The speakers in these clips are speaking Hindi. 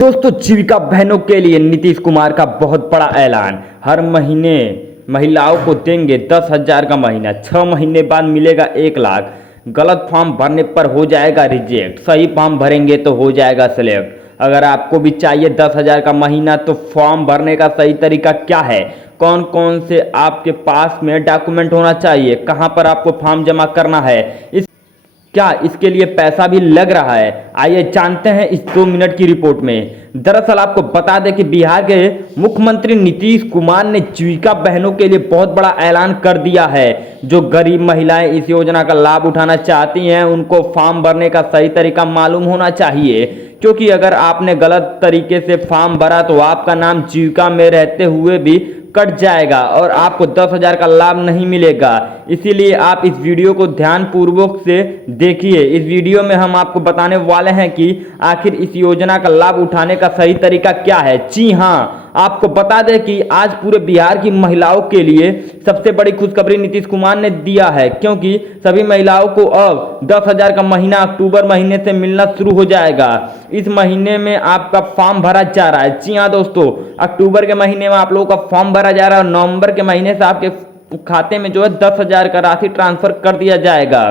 दोस्तों, जीविका बहनों के लिए नीतीश कुमार का बहुत बड़ा ऐलान। हर महीने महिलाओं को देंगे 10,000 का महीना, 6 महीने बाद मिलेगा 1 लाख। गलत फॉर्म भरने पर हो जाएगा रिजेक्ट, सही फॉर्म भरेंगे तो हो जाएगा सिलेक्ट। अगर आपको भी चाहिए 10,000 का महीना तो फॉर्म भरने का सही तरीका क्या है, कौन कौन से आपके पास में डॉक्यूमेंट होना चाहिए, कहाँ पर आपको फॉर्म जमा करना है, क्या इसके लिए पैसा भी लग रहा है, आइए जानते हैं इस 2 मिनट की रिपोर्ट में। दरअसल आपको बता दें कि बिहार के मुख्यमंत्री नीतीश कुमार ने जीविका बहनों के लिए बहुत बड़ा ऐलान कर दिया है। जो गरीब महिलाएं इस योजना का लाभ उठाना चाहती हैं उनको फॉर्म भरने का सही तरीका मालूम होना चाहिए, क्योंकि अगर आपने गलत तरीके से फॉर्म भरा तो आपका नाम जीविका में रहते हुए भी कट जाएगा और आपको 10,000 का लाभ नहीं मिलेगा। इसीलिए आप इस वीडियो को ध्यानपूर्वक से देखिए। इस वीडियो में हम आपको बताने वाले हैं कि आखिर इस योजना का लाभ उठाने का सही तरीका क्या है। जी हाँ, आपको बता दें कि आज पूरे बिहार की महिलाओं के लिए सबसे बड़ी खुशखबरी नीतीश कुमार ने दिया है, क्योंकि सभी महिलाओं को अब 10,000 का महीना अक्टूबर महीने से मिलना शुरू हो जाएगा। इस महीने में आपका फॉर्म भरा जा रहा है। जी हाँ दोस्तों, अक्टूबर के महीने में आप लोगों का फॉर्म भरा जा रहा है और नवंबर के महीने से आपके खाते में जो है 10,000 का राशि ट्रांसफर कर दिया जाएगा।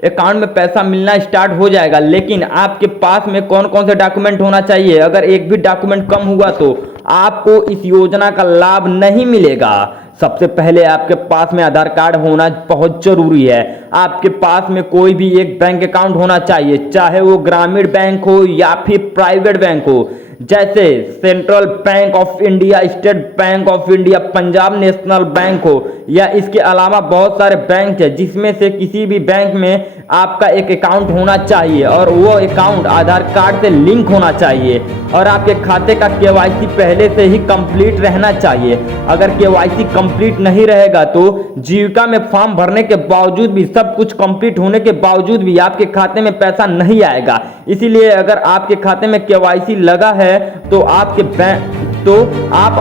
अकाउंट में पैसा मिलना स्टार्ट हो जाएगा। लेकिन आपके पास में कौन कौन से डॉक्यूमेंट होना चाहिए, अगर एक भी डॉक्यूमेंट कम हुआ तो आपको इस योजना का लाभ नहीं मिलेगा। सबसे पहले आपके पास में आधार कार्ड होना बहुत जरूरी है। आपके पास में कोई भी एक बैंक अकाउंट होना चाहिए, चाहे वो ग्रामीण बैंक हो या फिर प्राइवेट बैंक हो, जैसे central bank of India, state bank of India, Punjab national bank हो, या इसके अलावा बहुत सारे बैंक है जिसमें से किसी भी बैंक में आपका एक अकाउंट होना चाहिए और वो अकाउंट आधार कार्ड से लिंक होना चाहिए और आपके खाते का केवाईसी पहले से ही कंप्लीट रहना चाहिए। अगर केवाईसी कंप्लीट नहीं रहेगा तो जीविका में फॉर्म भरने के बावजूद भी, सब कुछ कंप्लीट होने के बावजूद भी आपके खाते में पैसा नहीं आएगा। इसीलिए अगर आपके खाते में केवाईसी लगा है तो आप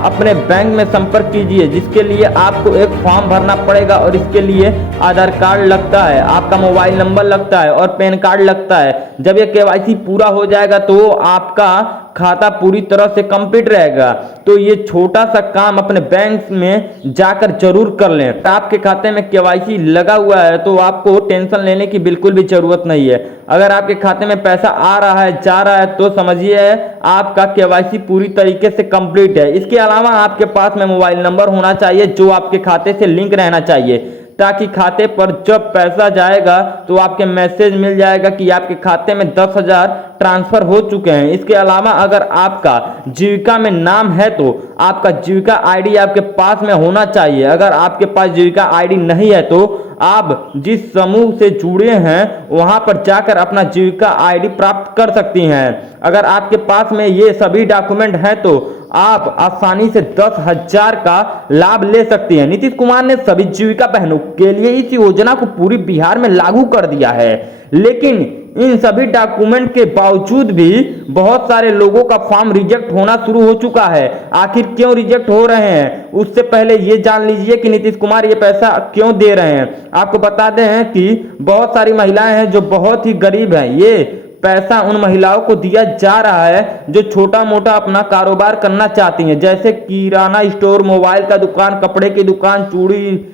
अपने बैंक में संपर्क कीजिए, जिसके लिए आपको एक फॉर्म भरना पड़ेगा और इसके लिए आधार कार्ड लगता है, आपका मोबाइल नंबर लगता है और पैन कार्ड लगता है। जब ये केवाईसी पूरा हो जाएगा तो आपका खाता पूरी तरह से कंप्लीट रहेगा। तो ये छोटा सा काम अपने बैंक में जाकर जरूर कर लें। आपके खाते में केवाईसी लगा हुआ है तो आपको टेंशन लेने की बिल्कुल भी जरूरत नहीं है। अगर आपके खाते में पैसा आ रहा है, जा रहा है, तो समझिए आपका केवाईसी पूरी तरीके से कंप्लीट है। इसके अलावा आपके पास में मोबाइल नंबर होना चाहिए जो आपके खाते से लिंक रहना चाहिए, ताकि खाते पर जब पैसा जाएगा तो आपके मैसेज मिल जाएगा कि आपके खाते में 10,000 ट्रांसफर हो चुके हैं। इसके अलावा अगर आपका जीविका में नाम है तो आपका जीविका आईडी आपके पास में होना चाहिए। अगर आपके पास जीविका आईडी नहीं है तो आप जिस समूह से जुड़े हैं वहां पर जाकर अपना जीविका आईडी प्राप्त कर सकती हैं। अगर आपके पास में ये सभी डॉक्यूमेंट हैं तो आप आसानी से 10,000 का लाभ ले सकती हैं। नीतीश कुमार ने सभी जीविका बहनों के लिए इस योजना को पूरी बिहार में लागू कर दिया है, लेकिन इन सभी डॉक्यूमेंट के बावजूद भी बहुत सारे लोगों का फॉर्म रिजेक्ट होना शुरू हो चुका है। आखिर क्यों रिजेक्ट हो रहे हैं, उससे पहले ये जान लीजिए कि नीतीश कुमार ये पैसा क्यों दे रहे हैं। आपको बताते हैं कि बहुत सारी महिलाएं हैं जो बहुत ही गरीब हैं। ये पैसा उन महिलाओं को दिया जा रहा है जो छोटा मोटा अपना कारोबार करना चाहती हैं, जैसे किराना स्टोर, मोबाइल का दुकान, कपड़े की दुकान, चूड़ी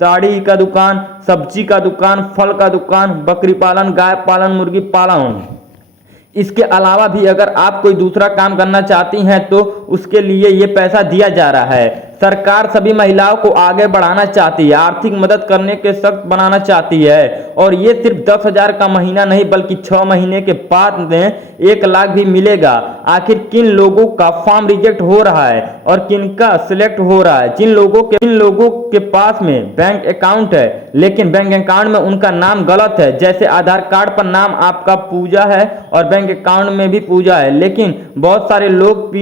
साड़ी का दुकान, सब्जी का दुकान, फल का दुकान, बकरी पालन, गाय पालन, मुर्गी पालन। इसके अलावा भी अगर आप कोई दूसरा काम करना चाहती हैं तो उसके लिए ये पैसा दिया जा रहा है। सरकार सभी महिलाओं को आगे बढ़ाना चाहती है, आर्थिक मदद करने के सख्त बनाना चाहती है और ये सिर्फ 10,000 का महीना नहीं बल्कि 6 महीने के बाद में 1 लाख भी मिलेगा। आखिर किन लोगों का फॉर्म रिजेक्ट हो रहा है और किन का सिलेक्ट हो रहा है? जिन लोगों के पास में बैंक अकाउंट है लेकिन बैंक अकाउंट में उनका नाम गलत है, जैसे आधार कार्ड पर नाम आपका पूजा है और बैंक अकाउंट में भी पूजा है, लेकिन बहुत सारे लोग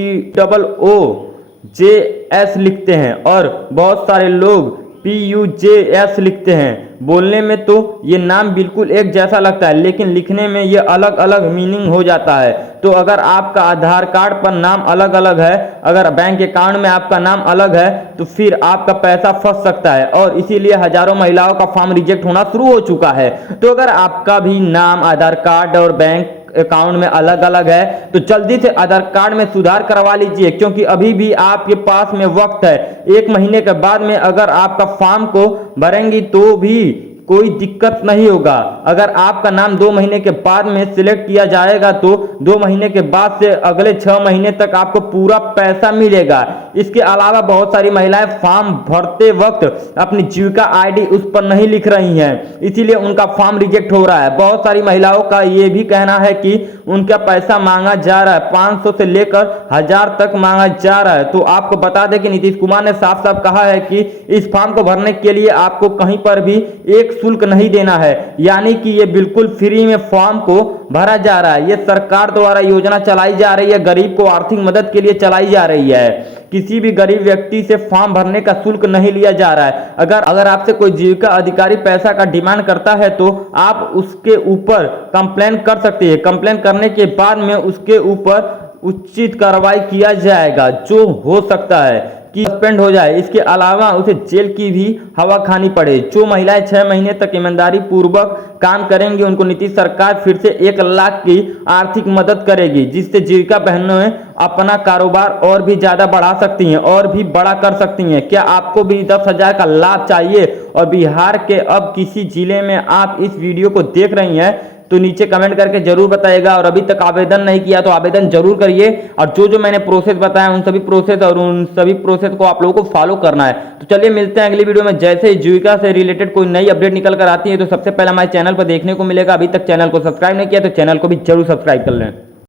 POOJS लिखते हैं और बहुत सारे लोग PUJS लिखते हैं। बोलने में तो ये नाम बिल्कुल एक जैसा लगता है, लेकिन लिखने में ये अलग अलग मीनिंग हो जाता है। तो अगर आपका आधार कार्ड पर नाम अलग अलग है, अगर बैंक अकाउंट में आपका नाम अलग है, तो फिर आपका पैसा फंस सकता है और इसीलिए हजारों महिलाओं का फॉर्म रिजेक्ट होना शुरू हो चुका है। तो अगर आपका भी नाम, आधार कार्ड और बैंक अकाउंट में अलग अलग है, तो जल्दी से आधार कार्ड में सुधार करवा लीजिए, क्योंकि अभी भी आपके पास में वक्त है। 1 महीने के बाद में अगर आपका फॉर्म को भरेंगी तो भी कोई दिक्कत नहीं होगा। अगर आपका नाम 2 महीने के बाद में सिलेक्ट किया जाएगा तो 2 महीने के बाद से अगले 6 महीने तक आपको पूरा पैसा मिलेगा। इसके अलावा बहुत सारी महिलाएं फॉर्म भरते वक्त अपनी जीविका आईडी उस पर नहीं लिख रही हैं, इसीलिए उनका फॉर्म रिजेक्ट हो रहा है। बहुत सारी महिलाओं का ये भी कहना है कि उनका पैसा मांगा जा रहा है, 500 से लेकर 1000 तक मांगा जा रहा है। तो आपको बता दें कि नीतीश कुमार ने साफ साफ कहा है कि इस फॉर्म को भरने के लिए आपको कहीं पर भी एक शुल्क नहीं देना है, यानी कि ये बिल्कुल फ्री में फॉर्म को भरा जा रहा है। ये सरकार द्वारा योजना चलाई जा रही है, गरीब को आर्थिक मदद के लिए चलाई जा रही है। किसी भी गरीब व्यक्ति से फॉर्म भरने का शुल्क नहीं लिया जा रहा है। अगर आपसे कोई जीविका अधिकारी पैसा का डिमांड करता है तो आप उसके ऊपर कंप्लेन कर सकते हैं। कंप्लेन करने के बाद में उसके ऊपर उचित कार्रवाई किया जाएगा, जो हो सकता है कि सस्पेंड हो जाए। इसके अलावा उसे जेल की भी हवा खानी पड़े। जो महिलाएं 6 महीने तक ईमानदारी पूर्वक काम करेंगी उनको नीतीश सरकार फिर से 1 लाख की आर्थिक मदद करेगी, जिससे जीविका बहनों अपना कारोबार और भी ज्यादा बढ़ा सकती हैं और भी बड़ा कर सकती हैं। क्या आपको भी 10,000 का लाभ चाहिए और बिहार के अब किसी जिले में आप इस वीडियो को देख रही हैं तो नीचे कमेंट करके जरूर बताइएगा। और अभी तक आवेदन नहीं किया तो आवेदन जरूर करिए। और जो मैंने प्रोसेस बताया उन सभी प्रोसेस को आप लोगों को फॉलो करना है। तो चलिए मिलते हैं अगली वीडियो में। जैसे ही जीविका से रिलेटेड कोई नई अपडेट निकल कर आती है तो सबसे पहले हमारे चैनल पर देखने को मिलेगा। अभी तक चैनल को सब्सक्राइब नहीं किया तो चैनल को भी जरूर सब्सक्राइब कर लें।